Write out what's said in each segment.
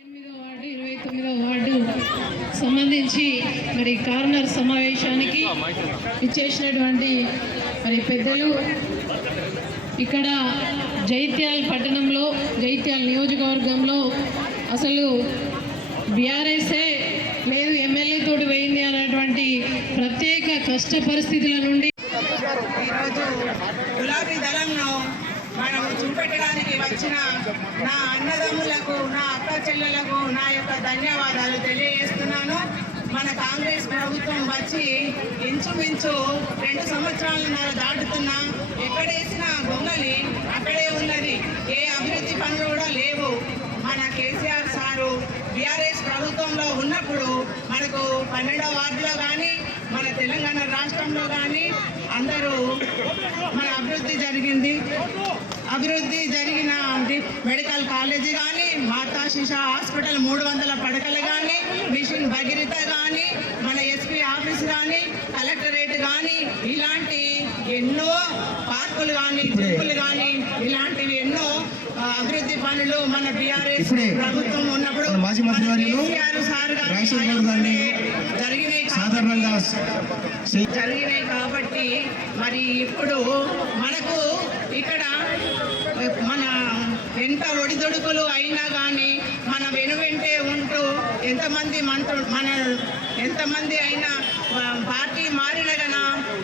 Ward 29వ ward సంబంధించి మరి కార్నర్ సమావేశానికి ఇచ్చేసినటువంటి మరి పెద్దలు ఇక్కడ జైత్యాల పట్టణంలో జైత్యాల నియోజకవర్గంలో అసలు బీఆర్ఎస్ఏ లేదు ఎమ్మెల్యే తోటి పోయింది అనేటువంటి ప్రత్యేక కష్ట పరిస్థితుల నుండి ఈరోజు గులాబీ దళంను మనం చూపెట్టడానికి వచ్చిన నా అన్నదమ్ములకు నా అక్క చెల్లెలకు నా యొక్క ధన్యవాదాలు తెలియజేస్తున్నాను. మన కాంగ్రెస్ ప్రభుత్వం వచ్చి ఇంచుమించు 2 సంవత్సరాలన్నర దాటుతున్నా ఎక్కడేసిన గొంగలి అక్కడే ఉన్నది. ఏ అభివృద్ధి పనులు కూడా లేవు. మన కేసీఆర్ సారు బీఆర్ఎస్ ప్రభుత్వంలో ఉన్నప్పుడు మనకు 12వ వార్డులో కానీ మన తెలంగాణ రాష్ట్రంలో కానీ అందరూ మన అభివృద్ధి జరిగింది. అభివృద్ధి జరిగిన మెడికల్ కాలేజీ కానీ మాతా శిశు హాస్పిటల్ 300 పడకలు కానీ మిషన్ భగీరథ కానీ మన ఎస్పీ ఆఫీస్ కానీ కలెక్టరేట్ కానీ ఇలాంటి ఎన్నో పార్కులు కానీ జింకులు కానీ ఇలాంటివి ఎన్నో అభివృద్ధి పనులు మన బీఆర్ఎస్ ప్రభుత్వం ఉన్నప్పుడు జరిగినాయి కాబట్టి మరి ఇప్పుడు మనకు ఇక్కడ మన ఎంత ఒడిదొడుకులు అయినా కానీ మన వెనువెంటే ఉంటూ ఎంతమంది అయినా పార్టీ మారిన గనా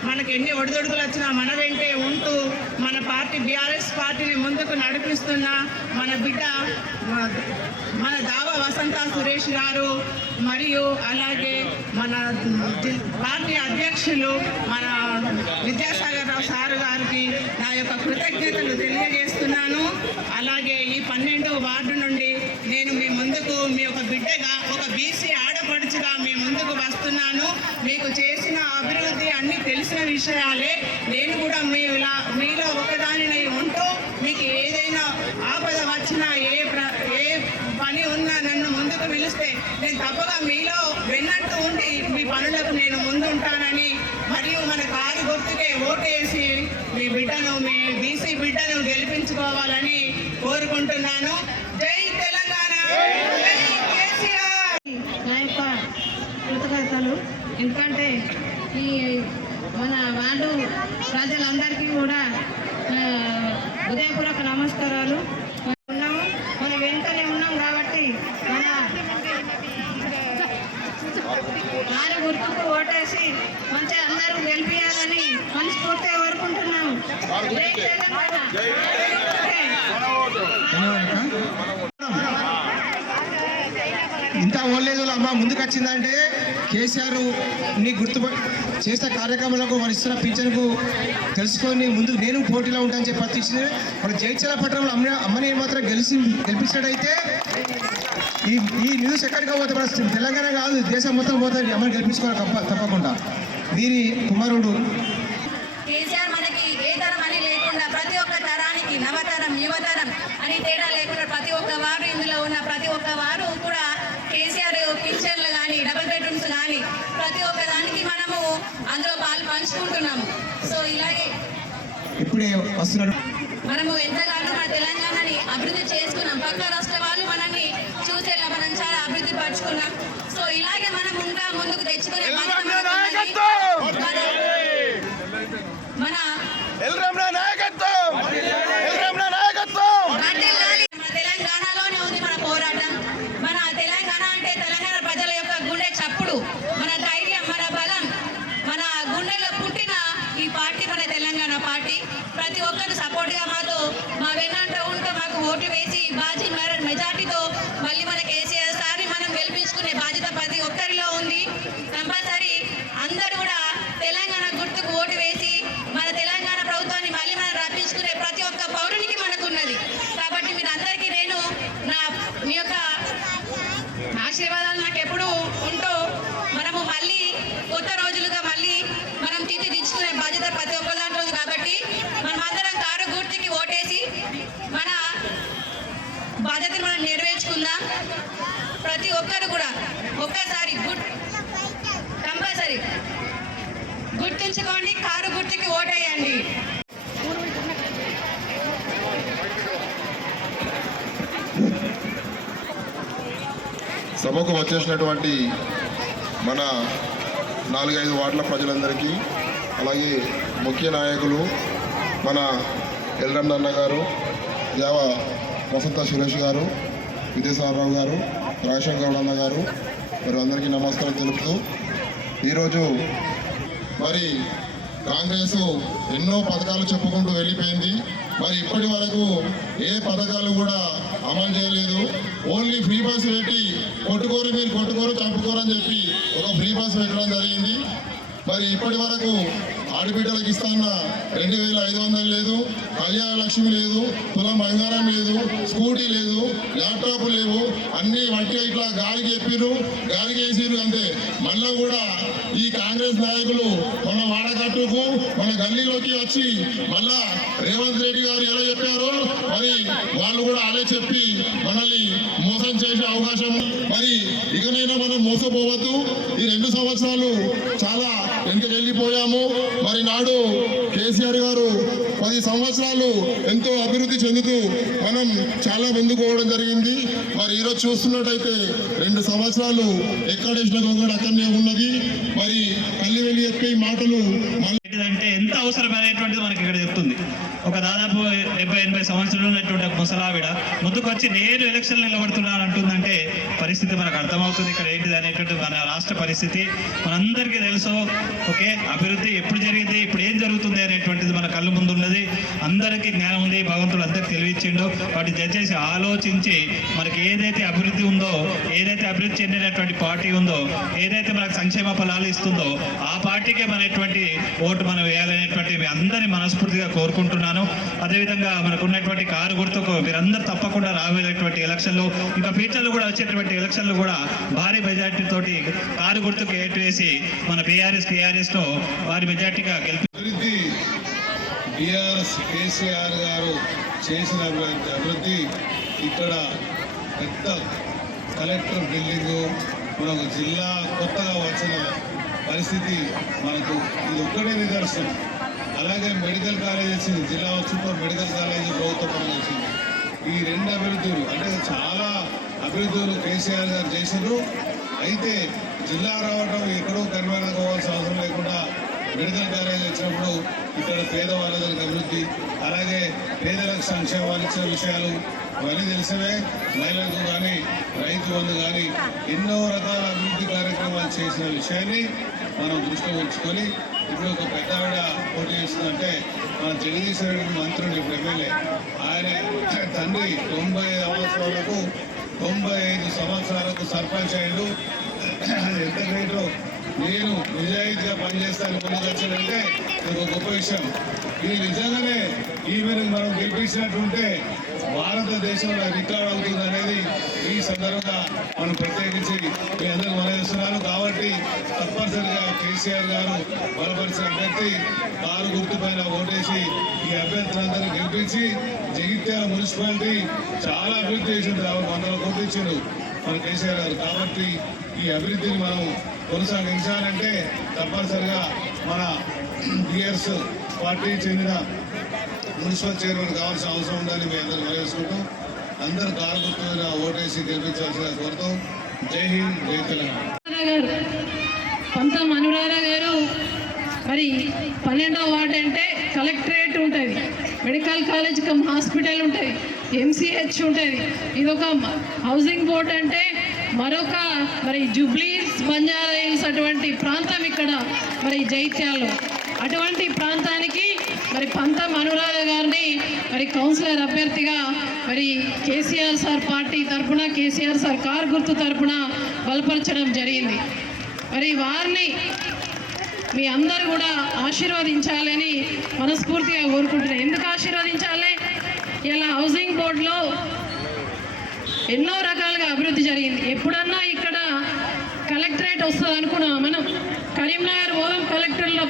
మనకి ఎన్ని ఒడిదొడుకులు వచ్చినా మన వెంటే ఉంటూ మన పార్టీ బీఆర్ఎస్ పార్టీని ముందుకు నడిపిస్తున్న మన బిడ్డ మన దావ వసంత సురేష్ గారు మరియు అలాగే మన పార్టీ అధ్యక్షులు మన విద్యాసాగర్ రావు సార్ గారికి నా యొక్క కృతజ్ఞతలు తెలియజేస్తున్నాను. అలాగే ఈ 12వ వార్డు నుండి నేను మీ ముందుకు మీ ఒక బిడ్డగా ఒక బీసీ ఆడపడుచుగా మీ ముందుకు వస్తున్నాను. మీకు చేసిన అభివృద్ధి అన్నీ తెలిసిన విషయాలే. నేను కూడా మీలో ఒకదానినై ఉంటూ మీకు ఏదైనా ఆపద వచ్చినా ఏ పని ఉన్నా నన్ను ముందుకు పిలిస్తే నేను తప్పగా మీలో వెన్నట్టు ఉండి మీ పనులకు నేను ముందుంటానని మరియు మన కారు గుర్తుకే ఓటేసి మీ బీసీ బిడ్డను గెలిపించుకోవాలని కోరుకుంటున్నాను. జై తెలంగాణ, జై కేసీఆర్. నా యొక్క కృతజ్ఞతలు. ఎందుకంటే ఈ మన వార్డు ప్రజలందరికీ కూడా హృదయపూర్వక నమస్కారాలు. ఉన్నాము, మనం వెంటనే ఉన్నాం కాబట్టి మన వారి గుర్తుకు ఓటేసి మంచిగా అందరూ గెలిపించాలని మనస్ఫూర్తిగా కోరుకుంటున్నాము. జై తెలంగాణ. ఇంత ఓల్డేజ్ అమ్మ ముందుకు వచ్చిందంటే కేసీఆర్ నీ గుర్తు చేసిన కార్యక్రమాలకు వాళ్ళు ఇస్తున్న పింఛన్కు తెలుసుకొని ముందుకు నేను పోటీలో ఉంటానని చెప్పి ప్రతిష్ఠ మన జైత్యాల పట్టణంలో అమ్మని మాత్రం గెలిపించినట్టయితే ఈ న్యూస్ ఎక్కడికి పోతే మన తెలంగాణ కాదు దేశం మొత్తం పోతుంది. అమ్మని గెలిపించుకోవాలి తప్పకుండా. వీరి కుమారుడు కేసీఆర్ మనకి ఏ తరం అని లేకుండా ప్రతి ఒక్క తరానికి నవతరం యువతరం అని తేడా లేకుండా ప్రతి ఒక్క వారు ఇందులో ఉన్న ప్రతి ఒక్క వారు కూడా కేసీఆర్ పింఛన్లు కానీ డబుల్ బెడ్రూమ్స్ కానీ ప్రతి ఒక్క దానికి మనము అందులో పాలు పంచుకుంటున్నాము. సో ఇలాగే ఇప్పుడే వస్తున్నాడు. మనము ఎంతగానో మన తెలంగాణని అభివృద్ధి చేసుకున్నాం. పక్క రాష్ట్ర వాళ్ళు మనల్ని చూసేలా మనం చాలా అభివృద్ధి పరుచుకున్నాం. సో ఇలాగే మనం ఇంకా ముందుకు తెచ్చుకునే మన తెలంగాణలోనే ఉంది మన పోరాటం. మన తెలంగాణ అంటే తెలంగాణ ప్రజల యొక్క గుండె చప్పుడు, మన ధైర్యం, మన బలం, మన గుండెలో పుట్టిన ఈ పార్టీ మన తెలంగాణ పార్టీ. ప్రతి ఒక్కరు సపోర్ట్గా మా వెన్నంట ఉంటూ మాకు ఓట్లు వేసి మెజార్టీతో మళ్ళీ మన కేసీఆర్ సార్ని మనం గెలిపించుకునే బాధ్యత ప్రతి ఒక్కరిలో ఉంది. కంపల్సరీ అందరూ కూడా తెలంగాణ గుర్తుకు ఓటు వేసి మన తెలంగాణ ప్రభుత్వాన్ని మళ్ళీ మనం రప్పించుకునే ప్రతి ఒక్క పౌరునికి మనకున్నది. కాబట్టి మీరందరికీ నేను మీ యొక్క ఆశీర్వాదాలు నాకు ఎప్పుడూ ఉంటూ మనము మళ్ళీ కొత్త రోజులుగా మళ్ళీ మనం తీర్చిదిద్దుకునే బాధ్యత ప్రతి ఒక్క దాంట్లో ఉంది. కాబట్టి మనం అందరం కారు గుర్తు సభకు వచ్చేసినటువంటి మన 4-5 వార్డుల ప్రజలందరికీ, అలాగే ముఖ్య నాయకులు మన ఎల్రమణ గారు, యావ వసంత సురేష్ గారు, విద్యాసాగరరావు గారు, రాజశేఖర అన్న గారు, మరి అందరికీ నమస్కారం తెలుపుతూ, ఈరోజు మరి కాంగ్రెస్ ఎన్నో పథకాలు చెప్పుకుంటూ వెళ్ళిపోయింది. మరి ఇప్పటి వరకు ఏ పథకాలు కూడా అమలు చేయలేదు. ఓన్లీ ఫ్రీ బస్ పెట్టి కొట్టుకోరు, మీరు కొట్టుకోరు, చంపుకోరు అని చెప్పి ఒక ఫ్రీ బస్ పెట్టడం జరిగింది. మరి ఇప్పటి వరకు ఆడబిడ్డలకు ఇస్తాన్న 2500 లేదు, కళ్యాణ లక్ష్మి లేదు, తులం బంగారం లేదు, స్కూటీ లేదు, ల్యాప్టాప్ లేవు, అన్నీ వంటిగా ఇట్లా గాలికి చెప్పిర్రు, గాలికి వేసిర్రు అంతే. మళ్ళీ కూడా ఈ కాంగ్రెస్ నాయకులు మన వాడకట్టుకు మన గల్లీలోకి వచ్చి మళ్ళా రేవంత్ రెడ్డి గారు ఎలా చెప్పారో మరి వాళ్ళు కూడా అలా చెప్పి మనల్ని మోసం చేసే అవకాశం. మరి ఇకనైనా మనం మోసపోవద్దు. ఈ 2 సంవత్సరాలు చాలా వెనుక వెళ్ళిపోయాము. మరి నాడు కేసీఆర్ గారు 10 సంవత్సరాలు ఎంతో అభివృద్ధి చెందుతూ మనం చాలా ముందుకు పోవడం జరిగింది. మరి ఈరోజు చూస్తున్నట్టయితే 2 సంవత్సరాలు ఎక్కడేసిన గొంగడు అక్కడనే ఉన్నది. మరి కల్లి వెళ్ళి చెప్పే మాటలు అంటే ఎంత అవసరమైనటువంటిది మనకి ఇక్కడ చెప్తుంది. ఒక దాదాపు 70-80 సంవత్సరాలు ఉన్నటువంటి ఒక ముసలావిడ ముందుకు వచ్చి నేను ఎలక్షన్లు నిలబడుతున్నాను అంటుందంటే పరిస్థితి మనకు అర్థమవుతుంది ఇక్కడ ఏంటిది అనేటువంటి మన రాష్ట్ర పరిస్థితి మనందరికీ తెలుసు. ఓకే, అభివృద్ధి ఎప్పుడు జరిగింది, ఇప్పుడు ఏం జరుగుతుంది అనేటువంటిది మన కళ్ళు ముందు ఉన్నది. అందరికీ జ్ఞానం ఉంది, భగవంతుడు అందరికి తెలివిచ్చిండు. వాటి దయచేసి ఆలోచించి మనకి ఏదైతే అభివృద్ధి ఉందో, ఏదైతే అభివృద్ధి చెందినటువంటి పార్టీ ఉందో, ఏదైతే మనకు సంక్షేమ ఫలాలు ఇస్తుందో ఆ పార్టీకే మనటువంటి ఓటు మనం వేయాలనేటువంటి మీ అందరినీ మనస్ఫూర్తిగా కోరుకుంటున్నాను. అదేవిధంగా మనకు ఉన్నటువంటి కారు గుర్తుకు మీరందరూ తప్పకుండా రాబోయేటువంటి ఎలక్షన్లు, ఇంకా ఫ్యూచర్లో కూడా వచ్చేటువంటి ఎలక్షన్లు కూడా భారీ మెజార్టీ తోటి కారు గుర్తుకు ఏటు వేసి మన టీఆర్ఎస్ లో భారీ మెజార్టీగా అభివృద్ధి బీఆర్ఎస్ కేసీఆర్ గారు చేసిన అభివృద్ధి ఇక్కడ పెద్ద కలెక్టర్ బిల్డింగు, మనకు జిల్లా కొత్తగా వచ్చిన పరిస్థితి మనకు ఇది ఒక్కడే నిదర్శనం. అలాగే మెడికల్ కాలేజ్ వచ్చింది, జిల్లా చుట్టూ మెడికల్ కాలేజ్ ప్రభుత్వ పరంగా వచ్చింది. ఈ 2 అభివృద్ధులు అంటే చాలా అభివృద్ధులు కేసీఆర్ గారు చేసిండ్రు. అయితే జిల్లా రావడం ఎక్కడో కర్మాన పోవాల్సిన అవసరం లేకుండా మెడికల్ కాలేజ్ వచ్చినప్పుడు ఇక్కడ పేదవాళ్ళకి అభివృద్ధి, అలాగే పేదలకు సంక్షేమాలు ఇచ్చిన విషయాలు ఇవన్నీ తెలిసినవే. మహిళలకు కానీ రైతు బంధు కానీ ఎన్నో రకాల అభివృద్ధి కార్యక్రమాలు చేసిన విషయాన్ని మనం దృష్టిలో ఉంచుకొని ఇప్పుడు ఒక పెద్ద ఆవిడ పోటీ చేస్తుందంటే మన జగదీశ్వర రెడ్డి మంత్రులు ఇప్పుడు ఎమ్మెల్యే, ఆయన తండ్రి 95 సంవత్సరాలకు సర్పంచ్ అయ్యాడు. ఎంత గ్రేటో. నేను నిజాయితీగా పనిచేస్తాను ముందుకు వచ్చిందంటే ఇది ఒక గొప్ప విషయం. ఇది నిజంగానే ఈమెను మనం గెలిపించినట్టుంటే భారతదేశంలో రికార్డ్ అవుతుంది అనేది ఈ సందర్భంగా మనం ప్రత్యేకించి మీ అందరూ మనవిస్తున్నాను. కాబట్టి తప్పనిసరిగా కేసీఆర్ గారు బలపరిచిన అభ్యర్థి కారు గుర్తుపైన ఓటేసి ఈ అభ్యర్థులందరూ గెలిపించి జగిత్యాల మున్సిపాలిటీ చాలా అభివృద్ధి చేసింది. 100 కోట్లు ఇచ్చిండు మన కేసీఆర్ గారు. కాబట్టి ఈ అభివృద్ధిని మనం కొనసాగించాలంటే తప్పనిసరిగా మన టీఆర్ఎస్ పార్టీ చెందిన మున్సిపల్ చైర్మన్ కావాల్సిన అవసరం ఉందని మీ అందరూ మనవేసుకుంటూ అందరూ కారు గుర్తున్న ఓటేసి గెలిపించాల్సిన కోరుతాం. జై హింద్, జై తెలంగాణ. పంత అనురాధ గారు మరి 12వ వార్డు అంటే కలెక్టరేట్ ఉంటుంది, మెడికల్ కాలేజ్ కమ్ హాస్పిటల్ ఉంటుంది, MCH ఉంటుంది. ఇదొక హౌసింగ్ బోర్డ్ అంటే మరొక మరి జూబ్లీస్, బంజారా హిల్స్ అటువంటి ప్రాంతం ఇక్కడ మరి జైత్యాల్లో. అటువంటి ప్రాంతానికి మరి పంత అనురాధ గారిని మరి కౌన్సిలర్ అభ్యర్థిగా మరి కేసీఆర్ సార్ పార్టీ తరఫున, కేసీఆర్ సార్ కారు గుర్తు తరఫున బలపరచడం జరిగింది. మరి వారిని మీ అందరూ కూడా ఆశీర్వదించాలని మనస్ఫూర్తిగా కోరుకుంటున్నాను. ఎందుకు ఆశీర్వదించాలి? ఇలా హౌసింగ్ బోర్డులో ఎన్నో రకాలుగా అభివృద్ధి జరిగింది. ఎప్పుడన్నా ఇక్కడ కలెక్టరేట్ వస్తుంది అనుకున్నాం మనం. కరీంనగర్ పోదాం, కలెక్టర్లో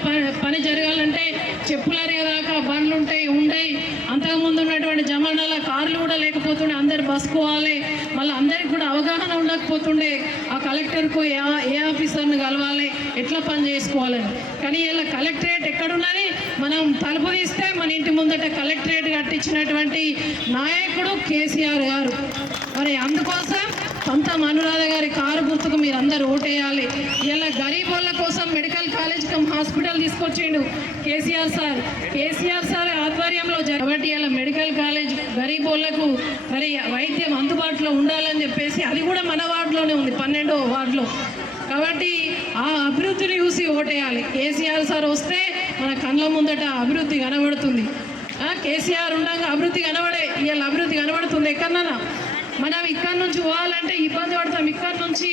పని జరగాలంటే చెప్పులు అరిగేదాకా బండ్లు ఉండయి. అంతకుముందు ఉన్నటువంటి జమానాల కార్లు కూడా లేకపోతుండే, అందరు బస్కోవాలి. మళ్ళీ అందరికి కూడా అవగాహన ఉండకపోతుండే ఆ కలెక్టర్కు ఏ ఆఫీసర్ని కలవాలి, ఎట్లా పని చేసుకోవాలని. కానీ ఇలా కలెక్టరేట్ ఎక్కడున్నది? మనం తలుపు తీస్తే మన ఇంటి ముందట కలెక్టరేట్ కట్టించినటువంటి నాయకుడు కేసీఆర్ గారు. మరి అందుకోసం పంతం అనురాధ గారి కారు గుర్తుకు మీరు అందరూ ఓటేయాలి. ఇలా గరీబోళ్ళ కోసం మెడికల్ కాలేజ్ కమ్ హాస్పిటల్ తీసుకొచ్చిండు కేసీఆర్ సార్ ఆధ్వర్యంలో. కాబట్టి ఇలా మెడికల్ కాలేజ్ గరీబోళ్లకు మరి వైద్యం అందుబాటులో ఉండాలని చెప్పేసి అది కూడా మన వార్డులోనే ఉంది, 12వ వార్డులో. కాబట్టి ఆ అభివృద్ధిని చూసి ఓటేయాలి. కేసీఆర్ సార్ వస్తే మన కళ్ళ ముందట అభివృద్ధి కనబడుతుంది. కేసీఆర్ ఉండగా అభివృద్ధి కనబడే, ఇవాళ అభివృద్ధి కనబడుతుంది ఎక్కడన్నా. మనం ఇక్కడి నుంచి పోవాలంటే ఇబ్బంది పడతాం. ఇక్కడి నుంచి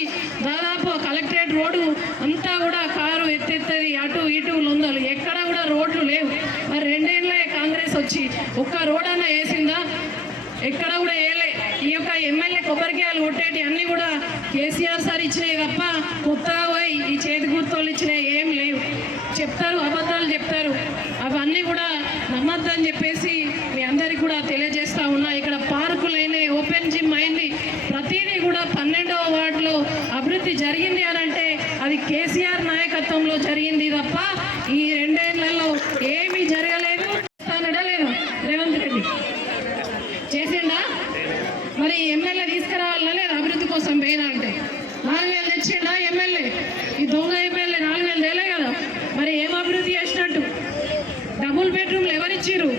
దాదాపు కలెక్టరేట్ రోడ్డు అంతా కూడా కారు ఎత్తెత్తది, అటు ఇటు లొందలు, ఎక్కడ కూడా రోడ్లు లేవు. మరి 2 ఏళ్ళే కాంగ్రెస్ వచ్చి ఒక్క రోడ్ అన్నా వేసిందా? ఎక్కడ కూడా వేయలే. ఈ యొక్క ఎమ్మెల్యే కొబ్బరికాయలు కొట్టేటి అన్నీ కూడా కేసీఆర్ సార్ ఇచ్చినాయి తప్ప కొత్తగా పోయి ఈ చేతి గుర్తోళ్ళు ఇచ్చినాయి ఏం లేవు. చెప్తారు, అబద్ధాలు చెప్తారు. అవన్నీ కూడా నమ్మద్దని చెప్పేసి మీ అందరికీ కూడా తెలియజేస్తా ఉన్నా. ఇక్కడ పార్కులు అయినాయి, ఓపెన్ జిమ్ అయింది, ప్రతిదీ కూడా 12వ వార్డులో అభివృద్ధి జరిగింది అని అంటే అది కేసీఆర్ నాయకత్వంలో జరిగింది తప్ప ఈ 2 ఏళ్లలో ఏమీ జరగలేదు. లేదు రేవంత్ రెడ్డి చేసిండా? మరి ఎమ్మెల్యే తీసుకురావాలన్నా లేదా? అభివృద్ధి కోసం పోయినా అంటే 4,000 తెచ్చిండా ఎమ్మెల్యే? ఈ దొంగ ఎమ్మెల్యే 4,000 తేలే కదా. మరి ఏం అభివృద్ధి చేసినట్టు? డబుల్ బెడ్రూమ్లు ఎవరిచ్చిర్రు?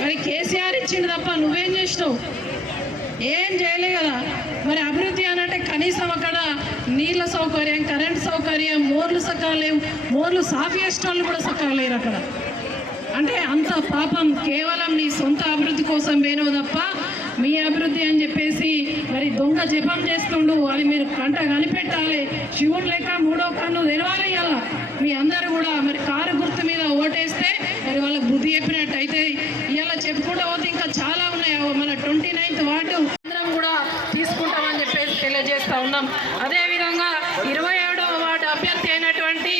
మరి కేసీఆర్ ఇచ్చిండు తప్ప నువ్వేం చేసినావు? ఏం చేయలే కదా. మరి అభివృద్ధి అని అంటే కనీసం అక్కడ నీళ్ళ సౌకర్యం, కరెంట్ సౌకర్యం, మోర్లు సక్కలేవు, మోర్లు సాఫ్ చేసేటోళ్ళు కూడా సక్కలేరు అక్కడ. అంటే అంత పాపం కేవలం నీ సొంత అభివృద్ధి కోసం వేనో తప్ప మీ అభివృద్ధి అని చెప్పేసి మరి దొంగ జపం చేస్తుండు. అది మీరు కంట కనిపెట్టాలి. శివుడు లెక్క 3వ కన్ను తెరవాలి. ఇలా మీ అందరూ కూడా మరి కారు గుర్తు మీద ఓటేస్తే మరి వాళ్ళకి బుద్ధి చెప్పినట్టు అయితే. ఇలా చెప్పుకుంటూ పోతే ఇంకా చాలా ఉన్నాయి. మన 29వ వార్డు అందరం కూడా తీసుకుంటామని చెప్పేసి తెలియజేస్తా ఉన్నాం. అదేవిధంగా 27వ వార్డు అభ్యర్థి అయినటువంటి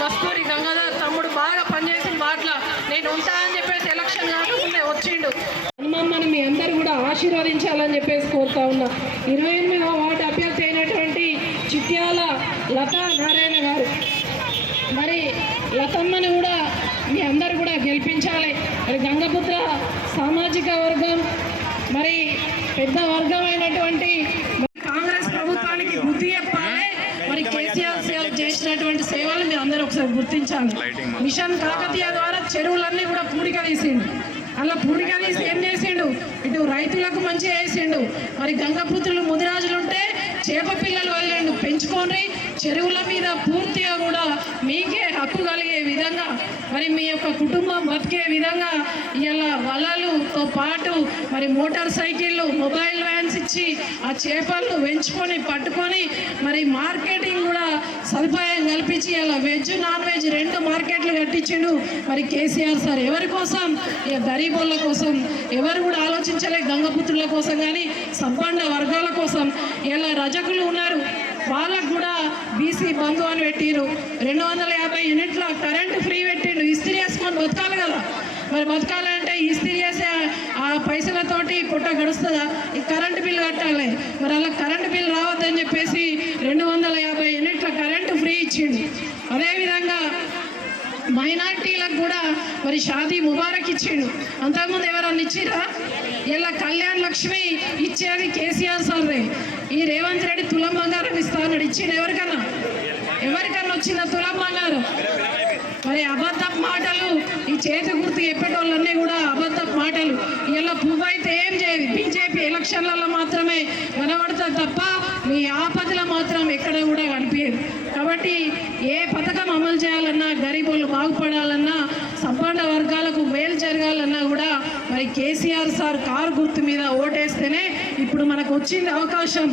కస్తూరి గంగాధర్ తమ్ముడు బాగా పనిచేసిన వార్డులో నేను ఉంటా అని చెప్పేసి ఎలక్షన్ కాకముందే వచ్చిండు. హనుమమ్మని మీ అందరూ కూడా ఆశీర్వదించాలని చెప్పేసి కోరుతా ఉన్నా. 28వ వార్డు అభ్యర్థి అయినటువంటి చిట్యాల లతా నారాయణ గారు, మరి లతమ్మని కూడా మీ అందరు కూడా గెలిపించాలి. మరి గంగపుత్ర సామాజిక వర్గం మరి పెద్ద వర్గం అయినటువంటి కాంగ్రెస్ ప్రభుత్వానికి బుద్ధి చెప్పాలి. మరి కేసీఆర్ చేసినటువంటి సేవలు మీరు అందరూ ఒకసారి గుర్తించాలి. మిషన్ కాకతీయ ద్వారా చెరువులన్నీ కూడా పూడిక తీసిండు. అలా పూడిక తీసి ఏం చేసిండు? ఇటు రైతులకు మంచిగా వేసిండు. మరి గంగపుత్రులు ముదిరాజులు ఉంటే చేప పిల్లలు వదిలేండు, పెంచుకొని చెరువుల మీద పూర్తిగా కూడా మీకే హక్కు కలిగే విధంగా మరి మీ యొక్క కుటుంబం బతికే విధంగా ఇలా వలలతో పాటు మరి మోటార్ సైకిళ్ళు, మొబైల్ వ్యాన్స్ ఇచ్చి ఆ చేపలను పెంచుకొని పట్టుకొని మరి మార్కెటింగ్ కూడా సదుపాయం కల్పించి ఇలా వెజ్ నాన్ వెజ్ 2 మార్కెట్లు కట్టించిండు. మరి కేసీఆర్ సార్ ఎవరి కోసం? ఇక గరీబోళ్ళ కోసం ఎవరు కూడా ఆలోచించలే. గంగపుత్రుల కోసం కానీ సంపన్న వర్గాల కోసం. ఇలా రజకులు ఉన్నారు, వాళ్ళకు కూడా బీసీ బంధు అని పెట్టిరు. 250 యూనిట్ల కరెంటు ఫ్రీ పెట్టిండు. ఇస్త్రీ వేసుకొని బతకాలి కదా. మరి బతకాలంటే ఇస్త్రీ చేసే ఆ పైసలతోటి పుట్ట గడుస్తుందా? ఈ కరెంటు బిల్లు కట్టాలి. మరి అలా కరెంటు బిల్లు రావద్దని చెప్పేసి 250 యూనిట్ల కరెంటు ఫ్రీ ఇచ్చిండు. అదేవిధంగా మైనార్టీలకు కూడా మరి షాదీ ముబారక్ ఇచ్చిండు. అంతకుముందు ఎవరన్నా ఇచ్చిరా? ఇలా కళ్యాణ్ లక్ష్మి ఇచ్చేది కేసీఆర్ సార్దే. ఈ రేవంత్ రెడ్డి తులం బంగారం ఇస్తానన్నాడు, ఇచ్చిండు ఎవరికన్నా? వచ్చిన తులం బంగారం? మరి అబద్ధపు మాటలు, ఈ చేతి గుర్తు చెప్పేటోళ్ళన్నీ కూడా అబద్ధపు మాటలు. ఇలా పువ్వు అయితే ఏం చేయదు. బీజేపీ ఎలక్షన్లలో మాత్రమే కనబడుతుంది తప్ప మీ ఆపదలో మాత్రం ఎక్కడ కూడా కనిపించదు. కాబట్టి ఏ పథకం అమలు చేయాలన్నా, గరీబులు బాగుపడాలన్నా, సంపన్న వర్గాలకు మేలు జరగాలన్నా కూడా మరి కేసీఆర్ సార్ కారు గుర్తు మీద ఓటేస్తేనే ఇప్పుడు మనకు వచ్చింది అవకాశం.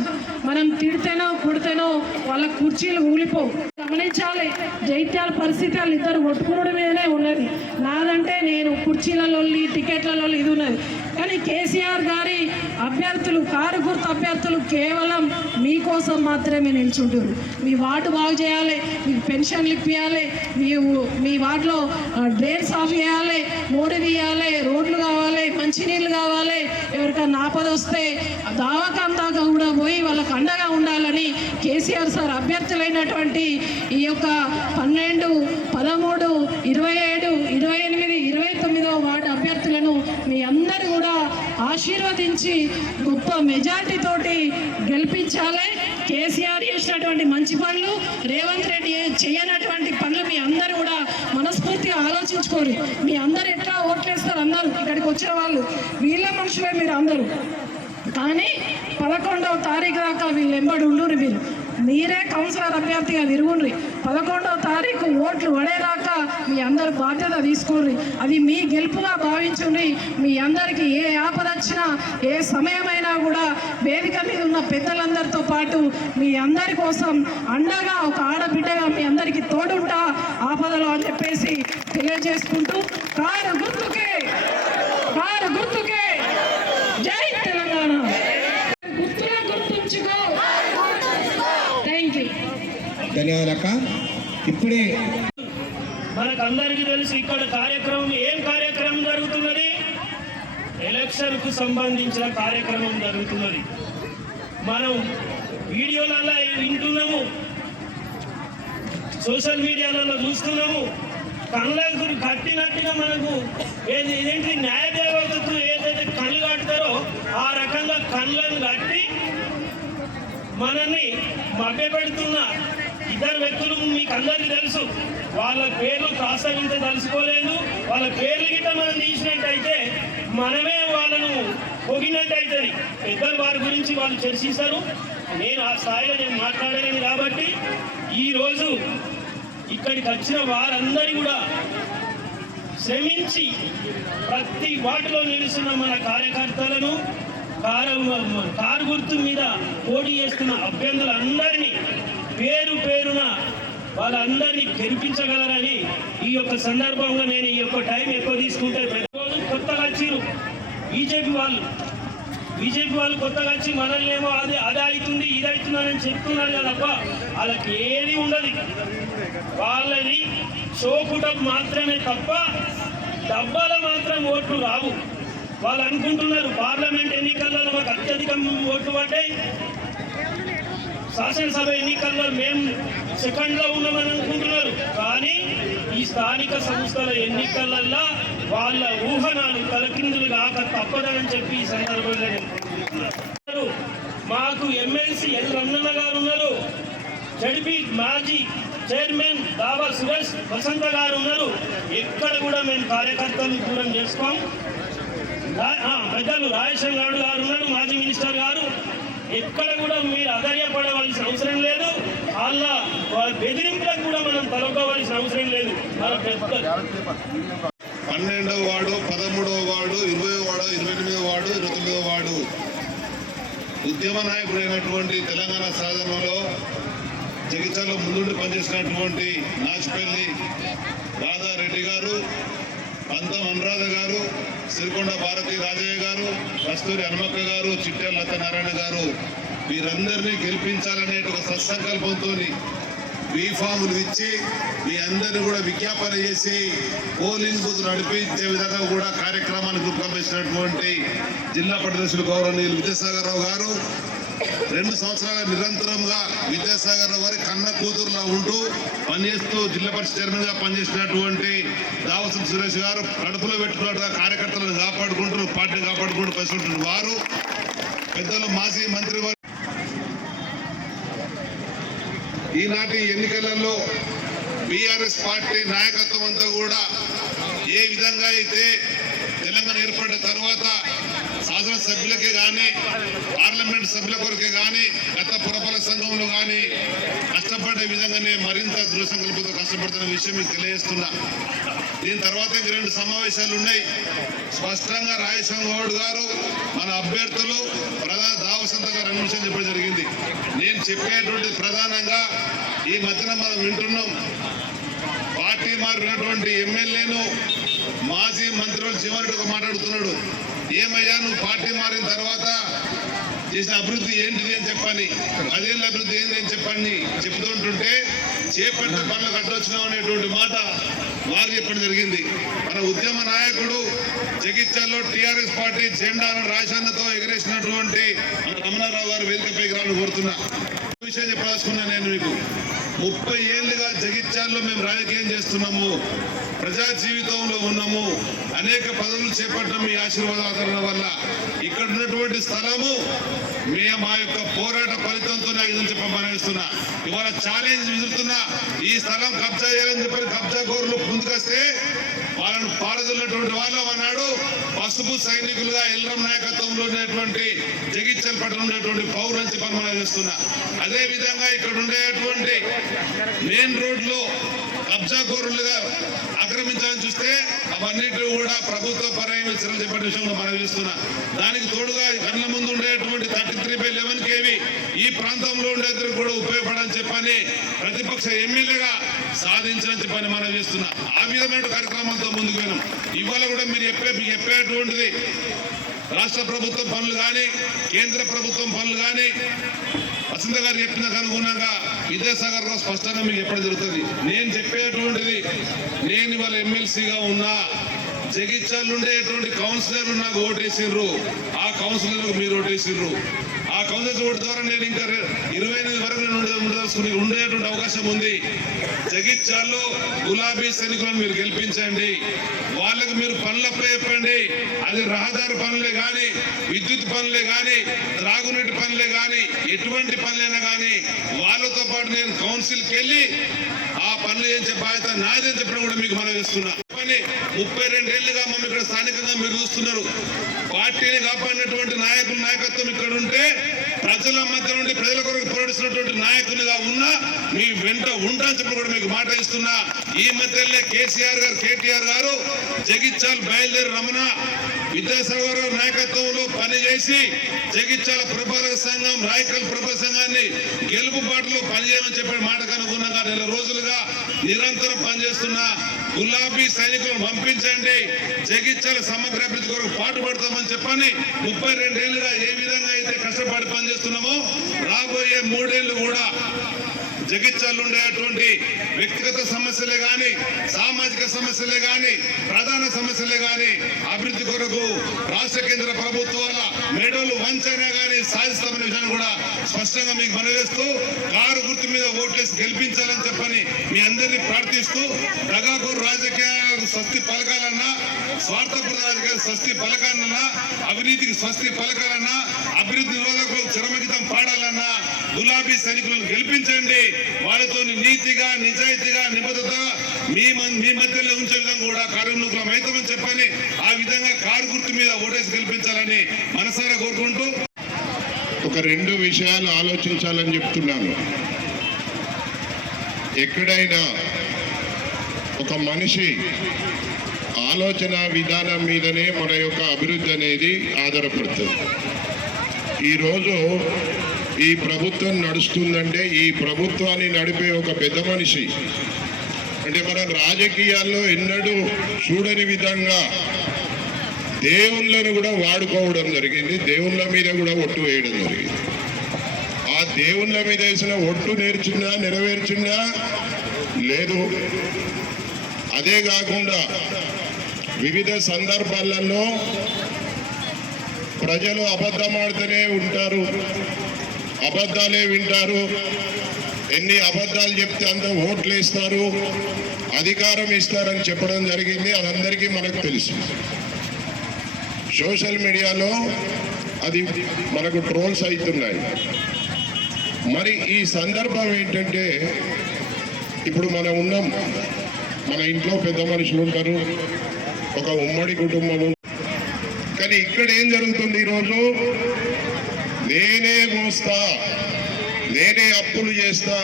మనం తిడితేనో కుడితేనో వాళ్ళ కుర్చీలు ఊలిపోవు. గమనించాలి, జైత్యాల పరిస్థితి వాళ్ళు ఇద్దరు కొట్టుకునడం మీదనే ఉన్నది. నాదంటే నేను కుర్చీలలో టికెట్లలో ఇది ఉన్నది. కానీ కేసీఆర్ గారి అభ్యర్థులు, కారు గుర్తు అభ్యర్థులు కేవలం మీకోసం మాత్రమే నిల్చుంటారు. మీ వార్డు బాగు చేయాలి, మీకు పెన్షన్లు ఇప్పించాలి, మీ వార్డులో డ్రైన్స్ ఆఫ్ చేయాలి, మోరీ తీయాలి, రోడ్లు కావాలి, మంచినీళ్ళు కావాలి. ఎవరికైనా ఆపద వస్తే దావాఖాన దాకా కూడా పోయి వాళ్ళకు అండగా ఉండాలని కేసీఆర్ సార్ అభ్యర్థులైనటువంటి ఈ యొక్క 12, 13, 27, 28, 29వ వార్డు అభ్యర్థులను మీ అందరూ కూడా ఆశీర్వదించి గొప్ప మెజార్టీ తోటి గెలిపించాలి. కేసీఆర్ చేసినటువంటి మంచి పనులు, రేవంత్ రెడ్డి చేయనటువంటి పనులు మీ అందరూ కూడా మనస్ఫూర్తిగా ఆలోచించుకోరు. మీ అందరు ఎట్లా ఓట్లేస్తారు, అందరూ ఇక్కడికి వచ్చిన వాళ్ళు వీళ్ళ మనుషులే మీరు అందరూ. కానీ 11వ తారీఖు దాకా వీళ్ళు ఎంబడి ఉండుర్రి. మీరే కౌన్సిలర్ అభ్యర్థిగా తిరుగుండ్రి. 11వ తారీఖు ఓట్లు పడేదాకా మీ అందరు బాధ్యత తీసుకోండి. అది మీ గెలుపుగా భావించుండ్రి. మీ అందరికీ ఏ ఆపద వచ్చినా, ఏ సమయమైనా కూడా వేదిక మీద ఉన్న పెద్దలందరితో పాటు మీ అందరి కోసం అండగా ఒక ఆడబిడ్డగా మీ అందరికీ తోడుంటా ఆపదలో అని చెప్పేసి తెలియజేసుకుంటూ, కారు గుర్తుకే జై తెలంగాణ. గుర్తుగా గుర్తుంచుకో. Thank you. ధన్యవాదాలక్క. ఇప్పుడే మనకందరికీ తెలుసు ఇక్కడ కార్యక్రమం, ఏం కార్యక్రమం జరుగుతున్నది? ఎలక్షన్కు సంబంధించిన కార్యక్రమం జరుగుతున్నది. మనం వీడియోలలో వింటున్నాము, సోషల్ మీడియాలలో చూస్తున్నాము. కళ్ళకు కట్టినట్టుగా మనకు ఇదేంటి న్యాయ దేవతకు ఏదైతే కళ్ళు కడతారో ఆ రకంగా కళ్ళను కట్టి మనల్ని మభ్యపెడుతున్న ఇద్దరు వ్యక్తులు మీకు అందరికీ తెలుసు. వాళ్ళ పేర్లు ప్రాస్తావించ తలుసుకోలేదు. వాళ్ళ పేర్లు గిట్ట మనం తీసినట్టయితే మనమే వాళ్ళను పొగినట్టయితుంది. పెద్దలు వారి గురించి వాళ్ళు చర్చిస్తారు. నేను ఆ స్థాయిలో నేను మాట్లాడలేను కాబట్టి ఈరోజు ఇక్కడికి వచ్చిన వారందరి కూడా శ్రమించి ప్రతి వాటిలో నిలుస్తున్న మన కార్యకర్తలను, కారు గుర్తు మీద పోటీ చేస్తున్న అభ్యర్థులందరినీ పేరు పేరున వాళ్ళందరినీ గెలిపించగలరని ఈ యొక్క సందర్భంగా నేను ఈ యొక్క టైం ఎక్కువ తీసుకుంటే, ప్రతిరోజు కొత్తగా వచ్చిరు బీజేపీ వాళ్ళు కొత్తగా వచ్చి మనల్ని ఏమో అది అవుతుంది ఇది అవుతుందని చెప్తున్నారు తప్ప వాళ్ళకి ఏది ఉండదు. వాళ్ళని షోకుటం మాత్రమే తప్ప డబ్బాల మాత్రం ఓట్లు రావు. వాళ్ళు అనుకుంటున్నారు పార్లమెంట్ ఎన్నికల్లో మాకు అత్యధికం ఓట్లు పడ్డాయి, శాసనసభ ఎన్నికల్లో మేము సెకండ్లో ఉన్నామని అనుకుంటున్నారు. కానీ ఈ స్థానిక సంస్థల ఎన్నికలల్లో వాళ్ళ ఊహనాలు తలకిందులు కాక తప్పదని చెప్పి ఈ సందర్భంలో మాకు ఎమ్మెల్సీ ఎల్ రమణ గారు ఉన్నారు, జడ్పీ మాజీ చైర్మన్ దావా సురేష్ వసంత గారు ఉన్నారు. ఎక్కడ కూడా మేము కార్యకర్తలను దూరం చేసుకోం. పెద్దలు రాజేశ్వర గౌడ్ గారు ఉన్నారు, మాజీ మినిస్టర్ గారు. ఎక్కడ కూడా మీరు అధైర్యపడవలసిన అవసరం లేదు. వాళ్ళ బెదిరింపులకు కూడా మనం తలొక్కవలసిన అవసరం లేదు. మన పెద్ద 12వ వార్డు, 13వ వార్డు, 20వ వార్డు, 28వ వార్డు, 29వ వార్డు ఉద్యమ నాయకుడైనటువంటి తెలంగాణ సాధనలో జగిత్యాలలో ముందుండి పనిచేసినటువంటి నాచిపల్లి రాధారెడ్డి గారు, పంతం అనురాధ గారు, సిరికొండ భారతి రాజయ్య గారు, కస్తూరి హనుమక్క గారు, చిట్టెల లతనారాయణ గారు వీరందరినీ గెలిపించాలనే ఒక సత్సంకల్పంతో బీఫాములు ఇచ్చి మీ అందరినీ కూడా విజ్ఞాపన చేసి పోలింగ్ బూత్ నడిపించే విధంగా కూడా కార్యక్రమాన్ని రూపొందించినటువంటి జిల్లా పరిదర్శకులు గౌరవనీయులు విద్యాసాగర్ రావు గారు 2 సంవత్సరాల నిరంతరంగా విద్యాసాగర్ రావు గారి కన్న కూతురులా ఉంటూ పనిచేస్తూ జిల్లా పరిషత్ చైర్మన్ గా పనిచేసినటువంటి దావసం సురేష్ గారు కడుపులో పెట్టుకున్నట్టుగా కార్యకర్తలను కాపాడుకుంటూ పార్టీని కాపాడుకుంటూ పనిచేస్తున్న వారు, పెద్దలు మాజీ మంత్రి వారు ఈనాటి ఎన్నికలలో బీఆర్ఎస్ పార్టీ నాయకత్వం అంతా కూడా ఏ విధంగా అయితే తెలంగాణ ఏర్పడిన తర్వాత శాసనసభ్యులకే కానీ పార్లమెంట్ సభ్యుల కొరకే కానీ గత పురపాలక సంఘంలో కానీ కష్టపడే విధంగానే మరింత దృఢ సంకల్పంతో కష్టపడుతున్న విషయం మీకు తెలియజేస్తున్నా. దీని తర్వాత ఇంక 2 సమావేశాలు ఉన్నాయి. స్పష్టంగా రాజేశ్వర గౌడ్ గారు మన అభ్యర్థులు ప్రధాన దావసంత గారు 2 నిమిషాలు చెప్పడం జరిగింది. నేను చెప్పేటువంటి ప్రధానంగా ఈ మధ్యన మనం వింటున్నాం, పార్టీ మారినటువంటి ఎమ్మెల్యేను మాజీ మంత్రులు జీవన్ మాట్లాడుతున్నాడు. ఏమయ్యా నువ్వు పార్టీ మారిన తర్వాత చేసిన అభివృద్ధి ఏంటిది అని చెప్పని, 10 ఏళ్ళ అభివృద్ధి ఏంటి అని చెప్పని చెప్తుంటుంటే చేపట్టిన పనులు కట్టొచ్చినాం అనేటువంటి మాట వారు చెప్పడం జరిగింది. మన ఉద్యమ నాయకుడు జగిత్యాలలో టీఆర్ఎస్ పార్టీ జెండాను రాజన్నతో ఎగరేసినటువంటి రమణారావు గారు వేదికపైకి రావాలని కోరుతున్నా. విషయం చెప్పదలుచుకున్నా నేను మీకు 30 ఏళ్ళుగా జగిత్యాల్లో మేము రాజకీయం చేస్తున్నాము, ప్రజా జీవితంలో ఉన్నాము, అనేక పదవులు చేపట్టడం మీ ఆశీర్వాదాల వల్ల. ఇక్కడ ఉన్నటువంటి స్థలము మా యొక్క పోరాట ఫలితంతో నాకు ఇదని చెప్పి మనవిస్తున్నా. ఇవాళ ఛాలెంజ్ విసురుతున్నా, ఈ స్థలం కబ్జా చేయాలని చెప్పి కబ్జా కోరులు ముందుకొస్తే వాళ్ళను పారదొల్లినటువంటి వాళ్ళు అన్నాడు పసుపు సైనికులుగా ఎల్రం నాయకత్వంలో ఉన్నటువంటి జగిత్యాల పట్టణంలో ఉన్నటువంటి పౌరులు అని చెప్పి మనం చేస్తున్నా. అదే విధంగా ఇక్కడ ఉండేటువంటి మెయిన్ రోడ్లో కబ్జా కోరులుగా ఆక్రమించాలని చూస్తే అవన్నిటి కూడా ప్రభుత్వ పరమైన చర్యలు చేపట్టే విషయంలో మనం చేస్తున్నా. దానికి తోడుగా కళ్ళ ముందు ఉండేటువంటి 33/11 KV ఈ ప్రాంతంలో ఉండేందుకు కూడా ఉపయోగపడని చెప్పని ప్రతిపక్ష ఎమ్మెల్యేగా సాధించని చెప్పని మనం చేస్తున్నా. ఆ విధమైన కార్యక్రమాలతో ముందుకు పోయినాం. ఇవాళ కూడా మీరు చెప్పేటువంటిది రాష్ట్ర ప్రభుత్వం పనులు కానీ కేంద్ర ప్రభుత్వం పనులు కానీ వసంత గారు చెప్పిన అనుగుణంగా విద్యాసాగర్ రావు స్పష్టంగా మీకు చెప్పడం జరుగుతుంది. నేను చెప్పేటువంటిది, నేను ఇవాళ ఎమ్మెల్సీగా ఉన్నా, జగిత్యాల ఉండేటువంటి కౌన్సిలర్లు నాకు ఓటేసిండ్రు, ఆ కౌన్సిలర్లకు మీరు ఓటేసిండ్రు. ఆ కౌన్సిలర్స్ ఓటు ద్వారా నేను ఇంకా 28 వరకు ఉండేటువంటి అవకాశం ఉంది. జగిత్యాల్లో గులాబీ సైనికులను మీరు గెలిపించండి, వాళ్ళకు మీరు పనులపై చెప్పండి. అది రహదారి పనులే కానీ, విద్యుత్ పనులే కానీ, త్రాగునీటి పనులే కానీ, ఎటువంటి పనులైనా కానీ వాళ్ళతో పాటు నేను కౌన్సిల్కి వెళ్ళి ఆ పనులు చేయించే బాధ్యత నాదని చెప్పడం కూడా మీకు మనం ఇస్తున్నా. 32 ఏళ్లుగా మమ్మల్ని ఇక్కడ స్థానికంగా మీరు చూస్తున్నారు. పార్టీని కాపాడినటువంటి నాయకత్వం ఇక్కడ ఉంటే ప్రజల మధ్య నుండి ప్రజల కొరకు పోరాడుతున్నటువంటి నాయకులుగా ఉన్నా మీ వెంట ఉంటా చెప్పి కూడా మీకు మాట ఇస్తున్నా. ఈ మధ్యలో కేటీఆర్ గారు జగిత్యాల బయలుదేరి రమణ విద్యాసాగర్ గారి నాయకత్వంలో పనిచేసి జగిత్యాల పురపాలక సంఘం రాయకల్ పురపాలక సంఘాన్ని గెలుపు బాటలో పనిచేయమని చెప్పే మాటకు అనుగుణంగా 4 రోజులుగా నిరంతరం పనిచేస్తున్నా. గులాబీ సైనికులను పంపించండి, జగిత్యాల సమగ్ర అభివృద్ధి కొరకు పాటుపడతామని చెప్పని 32 ఏళ్లుగా ఏ విధంగా అయితే కష్టపడి పనిచేస్తున్నామో రాబోయే 3 ఏళ్లు కూడా జగిత్యాల్లో ఉండేటువంటి వ్యక్తిగత సమస్యలే కానీ, సామాజిక సమస్యలే కానీ, ప్రధాన సమస్యలే కానీ అభివృద్ధి కొరకు రాష్ట్ర కేంద్ర ప్రభుత్వాల మెడలు వంచైనా కానీ సాధిస్తామనే విషయాన్ని కూడా స్పష్టంగా మీకు మనవేస్తూ కారు గుర్తు మీద ఓట్లేసి గెలిపించాలని చెప్పని మీ అందరినీ ప్రార్థిస్తూ దగాకోరు రాజకీయాలకు స్వస్తి పలకాలన్నా, స్వార్థపూర్త రాజకీయాలకు స్వస్తి పలకాలన్నా, అవినీతికి స్వస్తి పలకాలన్నా, అభివృద్ధి నిరోధకులకు చరమగీతం పాడాలన్నా గులాబీ సైనికులను గెలిపించండి. వాళ్ళతో నీతిగా, నిజాయితీగా, నిబద్ధత మీ మధ్యలో ఉంచే విధంగా కూడా కార్యక్రమం అవుతామని చెప్పని ఆ విధంగా కారు గుర్తు మీద ఓటేసి గెలిపించాలని మనసారా కోరుకుంటూ ఒక 2 విషయాలు ఆలోచించాలని చెప్తున్నాను. ఎక్కడైనా ఒక మనిషి ఆలోచన విధానం మీదనే మన యొక్క అభివృద్ధి అనేది ఆధారపడుతుంది. ఈరోజు ఈ ప్రభుత్వం నడుస్తుందంటే ఈ ప్రభుత్వాన్ని నడిపే ఒక పెద్ద మనిషి, అంటే మన రాజకీయాల్లో ఎన్నడూ చూడని విధంగా దేవుళ్ళను కూడా వాడుకోవడం జరిగింది, దేవుళ్ళ మీద కూడా ఒట్టు వేయడం జరిగింది. ఆ దేవుళ్ళ మీద వేసిన ఒట్టు నెరవేర్చిందా లేదు. అదే కాకుండా వివిధ సందర్భాలలో ప్రజలు అబద్ధమాడుతూనే ఉంటారు, అబద్ధాలే వింటారు. ఎన్ని అబద్ధాలు చెప్తే అంత ఓట్లు వేస్తారు, అధికారం ఇస్తారని చెప్పడం జరిగింది. అదందరికీ మనకు తెలుసు. సోషల్ మీడియాలో అది మనకు ట్రోల్స్ అవుతున్నాయి. మరి ఈ సందర్భం ఏంటంటే, ఇప్పుడు మనం ఉన్నాం, మన ఇంట్లో పెద్ద మనుషులు ఉంటారు, ఒక ఉమ్మడి కుటుంబం. కానీ ఇక్కడ ఏం జరుగుతుంది? ఈరోజు నేనే మోస్తా, నేనే అప్పులు చేస్తా,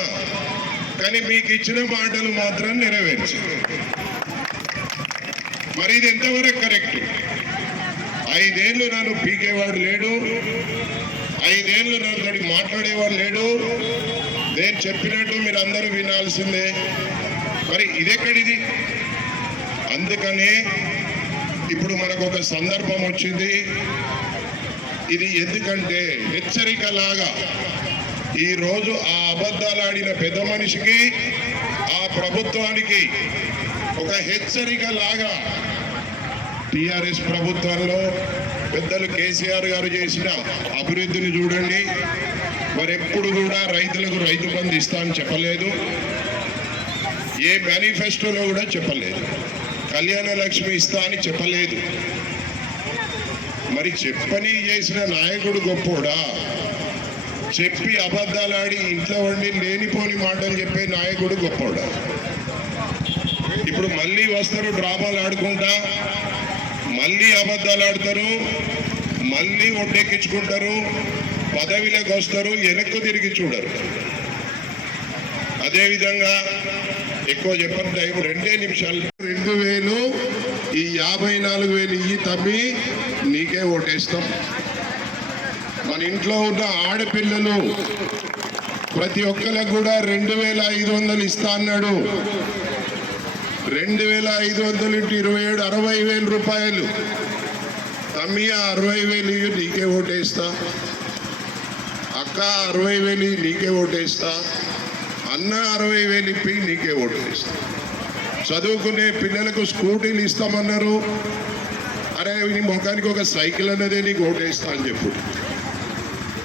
కానీ మీకు ఇచ్చిన మాటలు మాత్రం నెరవేర్చు. మరి ఇది ఎంతవరకు కరెక్ట్? 5 ఏళ్ళు నన్ను పీకేవాడు లేడు, 5 ఏళ్ళు నాతో మాట్లాడేవాడు లేడు, నేను చెప్పినట్టు మీరు అందరూ వినాల్సిందే. మరి ఇదెక్కడిది? అందుకనే ఇప్పుడు మనకు ఒక సందర్భం వచ్చింది. ఇది ఎందుకంటే హెచ్చరిక లాగా ఈరోజు ఆ అబద్ధాలు ఆడిన పెద్ద మనిషికి, ఆ ప్రభుత్వానికి ఒక హెచ్చరిక లాగా టిఆర్ఎస్ ప్రభుత్వంలో పెద్దలు కేసీఆర్ గారు చేసిన అభివృద్ధిని చూడండి, మరెప్పుడు కూడా రైతులకు రైతు బంధు ఇస్తా అని చెప్పలేదు, ఏ మేనిఫెస్టోలో కూడా చెప్పలేదు, కళ్యాణ లక్ష్మి ఇస్తా అని చెప్పలేదు. మరి చెప్పని చేసిన నాయకుడు గొప్పోడా? చెప్పి అబద్ధాలాడి ఇంట్లో వండి లేనిపోని మాటలు చెప్పే నాయకుడు గొప్పోడా? ఇప్పుడు మళ్ళీ వస్తారు డ్రామాలు ఆడుకుంటా, మళ్ళీ అబద్ధాలు ఆడతారు, మళ్ళీ ఒడ్డెక్కించుకుంటారు, పదవిలోకి వస్తారు, వెనక్కు తిరిగి చూడరు. అదేవిధంగా ఎక్కువ చెప్పని టైం 2 నిమిషాలు. 2000 ఈ 54,000 ఇయ్యి తమ్మి నీకే ఓటేస్తాం. మన ఇంట్లో ఉన్న ఆడపిల్లలు ప్రతి ఒక్కరికి కూడా 2,500 ఇస్తా అన్నాడు. 2,500 × 27 60,000 రూపాయలు. తమ్మి 60,000 నీకే ఓటేస్తా, అక్క 60,000 నీకే ఓటేస్తా, అన్న 60,000 ఇప్పి నీకే ఓటేస్తా. చదువుకునే పిల్లలకు స్కూటీలు ఇస్తామన్నారు. అరే నీ ముఖానికి ఒక సైకిల్ అన్నదే నీకు ఓటేస్తా అని చెప్పు.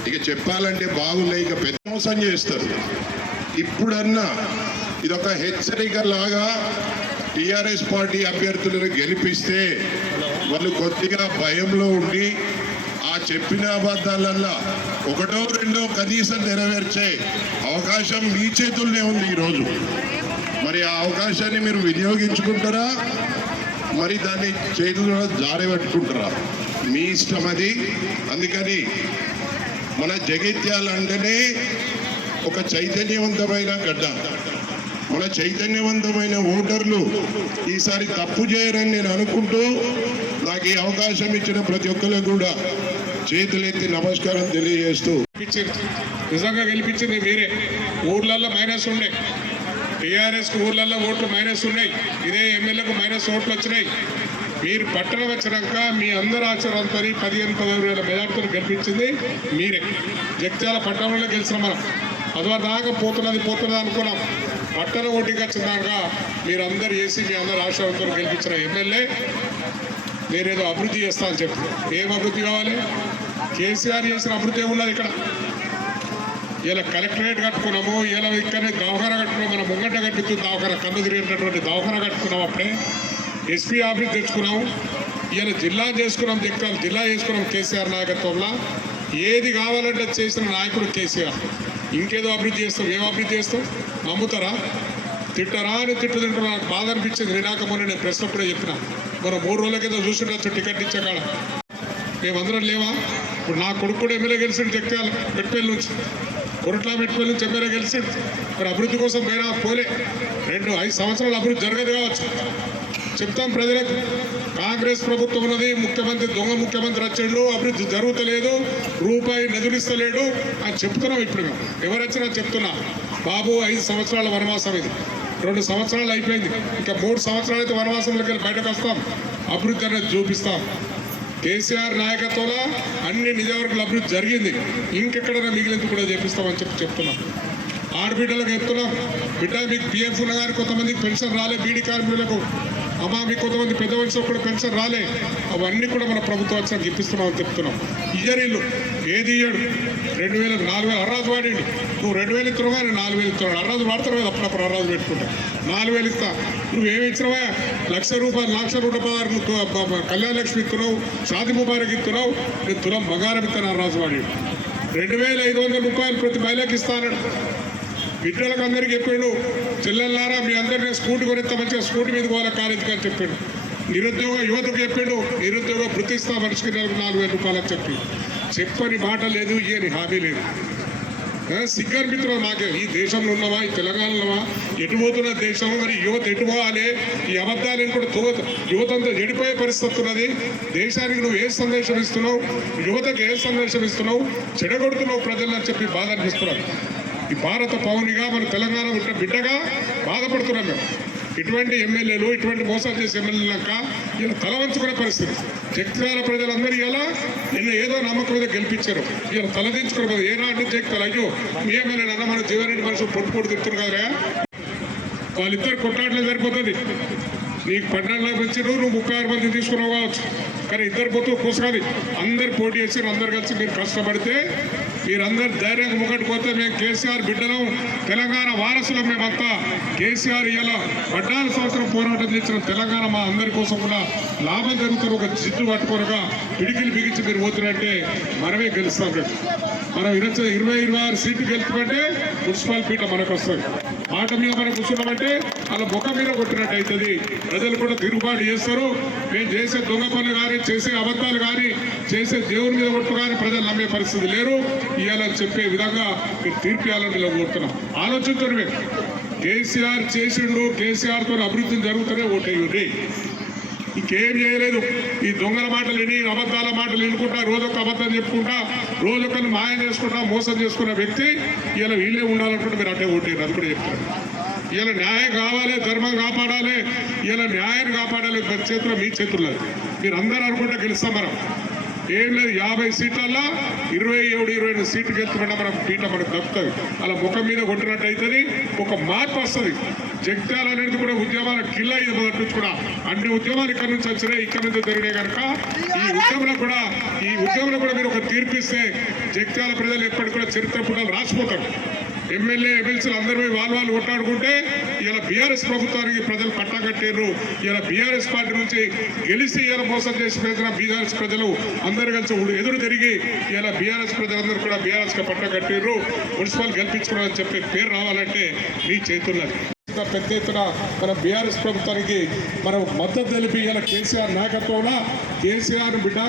ఇక చెప్పాలంటే బాగున్నాయి, ఇక పెద్ద మోసం చేస్తారు. ఇప్పుడన్నా ఇదొక హెచ్చరిక లాగా టీఆర్ఎస్ పార్టీ అభ్యర్థులను గెలిపిస్తే వాళ్ళు కొద్దిగా భయంలో ఉండి ఆ చెప్పిన అబద్ధాలల్లో 1 2 కనీసం నెరవేర్చే అవకాశం మీ చేతుల్లోనే ఉంది ఈరోజు. మరి ఆ అవకాశాన్ని మీరు వినియోగించుకుంటారా, మరి దాన్ని చేతుల్లో జారబెట్టుకుంటారా? మీ ఇష్టం అది. అందుకని మన జగిత్యాల అంటేనే ఒక చైతన్యవంతమైన గడ్డ. మన చైతన్యవంతమైన ఓటర్లు ఈసారి తప్పు చేయరని నేను అనుకుంటూ నాకు ఈ అవకాశం ఇచ్చిన ప్రతి ఒక్కరికి కూడా చేతులెత్తి నమస్కారం తెలియజేస్తూ. నిజంగా గెలిపించింది మీరే. ఊర్లలో మైనస్ ఉండే, టీఆర్ఎస్కి ఊర్లలో ఓట్లు మైనస్ ఉన్నాయి, ఇదే ఎమ్మెల్యేకు మైనస్ ఓట్లు వచ్చినాయి. మీరు పట్టణం వచ్చినాక మీ అందరి ఆచరణతో 15,000 మెజార్టీలు గెలిపించింది మీరే. జగిత్యాల పట్టణంలో గెలిచిన మనం అదివరకు దాకా పోతున్నది అనుకున్నాం. పట్టణ ఓటింగ్ వచ్చినాక మీరు అందరు చేసి మీ అందరు ఆశీర్వాదంతో గెలిపించిన ఎమ్మెల్యే నేనేదో అభివృద్ధి చేస్తా అని చెప్పి. ఏం అభివృద్ధి కావాలి? కేసీఆర్ చేసిన అభివృద్ధి ఏమున్నది ఇక్కడ? ఇలా కలెక్టరేట్ కట్టుకున్నాము, ఇలా ఇక్కడనే దవాఖాన కట్టుకున్నాము, మన ముంగట కట్టిస్తుంది దవాఖాన, కన్ను తిరిగినటువంటి దవాఖాన కట్టుకున్నాం. అప్పుడే ఎస్పీ ఆఫీస్ తెచ్చుకున్నాము. ఇలా జిల్లా చేసుకున్నాం, జగిత్యాల జిల్లా చేసుకున్నాం కేసీఆర్ నాయకత్వంలో. ఏది కావాలంటే చేసిన నాయకుడు కేసీఆర్. ఇంకేదో అభివృద్ధి చేస్తాం. ఏం అభివృద్ధి చేస్తాం? నమ్ముతారా? తిట్టరా అని తింటున్నా నాకు బాధ అనిపించింది. మొన్న నేను ప్రెస్ అప్పుడే చెప్పిన, మనం 3 రోజుల కింద చూసిండొచ్చు టికెట్ ఇచ్చే కాడ. మేమందరం లేవా? ఇప్పుడు నా కొడుకు కూడా ఎమ్మెల్యే గెలిచిండు జగిత్యాల మెట్పల్లి నుంచి, కొరట్ల మెట్పల్లి నుంచి ఎమ్మెల్యే గెలిచిండు. మరి అభివృద్ధి కోసం వేరే పోలే. 5 సంవత్సరాలు అభివృద్ధి జరగదు కావచ్చు. చెప్తాం ప్రజలకు, కాంగ్రెస్ ప్రభుత్వం ఉన్నది, ముఖ్యమంత్రి దొంగ ముఖ్యమంత్రి వచ్చాడు, అభివృద్ధి జరుగుతలేదు, రూపాయి నిధులిస్తలేడు అని చెప్తున్నాం. ఇప్పుడు మేము ఎవరు వచ్చినా చెప్తున్నా, బాబు 5 సంవత్సరాల వనవాసం ఇది, 2 సంవత్సరాలు అయిపోయింది, ఇంకా 3 సంవత్సరాలు అయితే వనవాసంలోకి వెళ్ళి బయటకు వస్తాం, అభివృద్ధి అనేది చూపిస్తాం. కేసీఆర్ నాయకత్వంలో అన్ని నిజవర్గాల అభివృద్ధి జరిగింది, ఇంకెక్కడైనా మిగిలింది కూడా చేపిస్తామని చెప్తున్నాం. ఆడబిడ్డలకు చెప్తున్నాం, బిడ్డ మీకు పిఎఫ్ ఉన్న కానీ కొంతమందికి పెన్షన్ రాలే, బీడీ కార్మికులకు అమ్మా మీకు కొంతమంది పెద్ద వయసులో కూడా పెన్షన్ రాలే, అవన్నీ కూడా మన ప్రభుత్వం వచ్చినాక ఇప్పిస్తున్నామని చెప్తున్నాం. ఇయ్యరీళ్ళు ఏది ఇయ్యడు. 2,000 4,000 అర్రాజు వాడిండు. నువ్వు 2,000 ఇస్తున్నావు కానీ 4,000 ఇస్తున్నాడు. అర్రాజు వాడతారు కదా, అప్పుడప్పుడు అర్రాజు పెట్టుకుంటా. 4,000 ఇస్తా, నువ్వేమి ఇచ్చినావా? ₹1,00,000 కళ్యాణ లక్ష్మి ఇస్తున్నావు, షాది ముబారక్ ఇస్తున్నావు, నేను తులం బంగారం ఇస్తాను అర్రాజు వాడి. 2,500 రూపాయలు ప్రతి మహిళకి ఇస్తాను. బిడ్డలకు అందరికీ చెప్పాడు, చెల్లెల్లారా మీ అందరినీ స్కూటీ కొనిస్తా, మంచిగా స్కూటీ మీద పోవాలి కాలేజీకి అని చెప్పాడు. నిరుద్యోగ యువతకు చెప్పాడు, నిరుద్యోగ వృత్తి ఇస్తా, మనిషికి నెలకు 4,000 రూపాయలు అని చెప్పని మాట లేదు, ఇయని హామీ లేదు. సిగ్గనిపిస్తున్నావు నాకే. ఈ దేశంలో ఉన్నావా, ఈ తెలంగాణలో ఉన్నావా, ఎటు పోతున్న దేశం, మరి యువత ఎటు పోవాలి? ఈ అబద్ధాలను కూడా యువతంతా చెడిపోయే పరిస్థితి ఉన్నది. దేశానికి నువ్వు ఏ సందేశం ఇస్తున్నావు, యువతకు ఏ సందేశం ఇస్తున్నావు, చెడగొడుతున్నావు ప్రజలని చెప్పి బాధ అనిపిస్తున్నావు. ఈ భారత పౌరునిగా మన తెలంగాణ ఉంటే బిడ్డగా బాధపడుతున్నాం మేము. ఇటువంటి ఎమ్మెల్యేలు, ఇటువంటి మోసాలు చేసే ఎమ్మెల్యేలక ఇలా తల వంచుకునే పరిస్థితి. జగిత్యాల ప్రజలందరూ ఇలా నిన్న ఏదో నమ్మకం మీద గెలిపించారు, ఇలా తలదించుకునే ఏ నాటి జగిత్యాల అయ్యో మీ ఎమ్మెల్యే అన్న మన జీవనరెడ్డి మనుషులు పొట్టు తిడుతున్నారు కదా, వాళ్ళిద్దరు కొట్లాటలే సరిపోతుంది. నీకు 12 ఇచ్చారు, నువ్వు 36 మంది తీసుకున్నావు కావచ్చు, కానీ ఇద్దరు పొత్తు కూసుకొని అందరు పోటీ చేసి అందరు కలిసి మీరు కష్టపడితే మీరందరూ ధైర్యంగా ముంగట్టుకోతే మేము కేసీఆర్ బిడ్డలం, తెలంగాణ వారసులం మేమంతా. కేసీఆర్ ఇలా 14 సంవత్సరం పోరాటం చేసిన తెలంగాణ మా అందరి కోసం కూడా లాభం జరుగుతున్న ఒక జిడ్డు పట్టుకోనగా పిడికిలు బిగించి మీరు పోతున్నట్టే మనమే గెలుస్తాం. మనం 26 సీట్లు గెలుచుకుంటే మున్సిపల్ పీఠ మనకు వస్తుంది. మాట మీద మనం కూర్చున్నామంటే అలా ముఖం మీద కొట్టినట్టు అవుతుంది. ప్రజలు కూడా తిరుగుబాటు చేస్తారు. మేము చేసే దొంగ పనులు కానీ, చేసే అబద్ధాలు కానీ, చేసే దేవుని మీద కొట్టు కానీ ప్రజలు నమ్మే పరిస్థితి లేరు. ఇవాళ చెప్పే విధంగా మీరు తీర్పు ఇవ్వాలని ఇలా కోరుతున్నాం. ఆలోచించండి. మేము కేసీఆర్ చేసిండు, కేసీఆర్తో అభివృద్ధి జరుగుతూనే ఓటేయండి. ఇంకేం చేయలేదు. ఈ దొంగల మాటలు విని, అబద్ధాల మాటలు వినుకుంటా, రోజొక అబద్ధం చెప్పుకుంటా, రోజొకరిని మాయం చేసుకుంటా, మోసం చేసుకున్న వ్యక్తి ఇలా వీళ్ళే ఉండాలనుకుంటే మీరు అట్టే ఓటేరు. అది కూడా చెప్తారు. ఇలా న్యాయం కావాలి, ధర్మం కాపాడాలి, ఇలా న్యాయాన్ని కాపాడాలి. చేతిలో మీ చేతుల్లో మీరు అందరూ అనుకుంటే గెలుస్తాం. మనం ఏం లేదు, 50 సీట్లలో 27-28 సీట్లు గెలుచుకుంటే మనం పీట మనకు దక్కుతుంది. అలా ముఖం మీద కొట్టినట్టు అవుతుంది. ఒక మార్పు వస్తుంది. జగిత్యాల అనేది కూడా ఉద్యమాల కిల్లా ఇది మొదటి కూడా అన్ని ఉద్యమాలు ఇక్కడ నుంచి వచ్చినాయి, ఇక్కడ నుంచి జరిగినాయి కనుక ఈ ఉద్యమంలో కూడా మీరు ఒక తీర్పిస్తే జగిత్యాల ప్రజలు ఎప్పటికి కూడా చరిత్ర పుటలు రాసిపోతారు. ఎమ్మెల్యే ఎమ్మెల్సీలు అందరూ వాళ్ళు కొట్టాడుకుంటే ఇలా బీఆర్ఎస్ ప్రభుత్వానికి ప్రజలు పట్టగట్టారు. ఇలా బీఆర్ఎస్ పార్టీ నుంచి గెలిచి ఇలా మోసం చేసి ప్రజల బీఆర్ఎస్ ప్రజలు అందరూ కలిసి ఎదురు తిరిగి ఇలా బీఆర్ఎస్ ప్రజలందరూ కూడా బీఆర్ఎస్కి పట్టగట్టారు. మున్సిపల్ గెలిపించుకోవాలని చెప్పే పేరు రావాలంటే మీ చేతుల్లో పెద్ద ఎత్తున మన బీఆర్ఎస్ ప్రభుత్వానికి మనం మద్దతు తెలిపి ఇలా కేసీఆర్ నాయకత్వంలో కేసీఆర్ బిడ్డ